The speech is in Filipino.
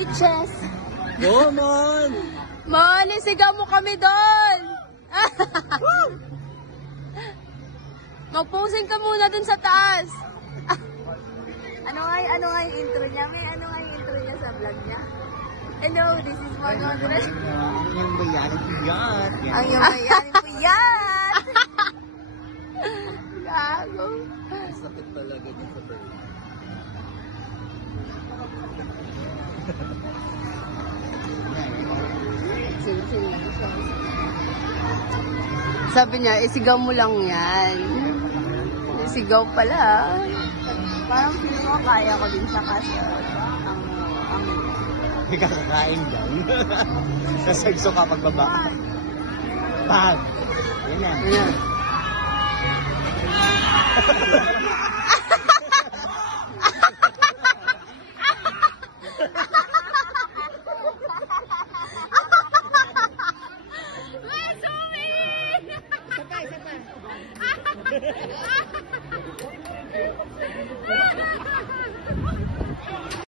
witches. Go, Mon! Mon, isigaw mo kami doon. Mag-posing ka muna dun sa taas. Ano nga yung intro niya? May ano nga yung intro niya sa vlog niya? Hello, this is Mon Andres. Ang yung bayanin puyat. Ang yung bayanin puyat. Gago. Sakit talaga dito. Sabi niya, isigaw mo lang yan. Isigaw pala. Parang feeling ko kaya ko din siya kasi May kakakain down. Sasagso ka pagbaba. Bag! Yan na. Ayan. Sabay.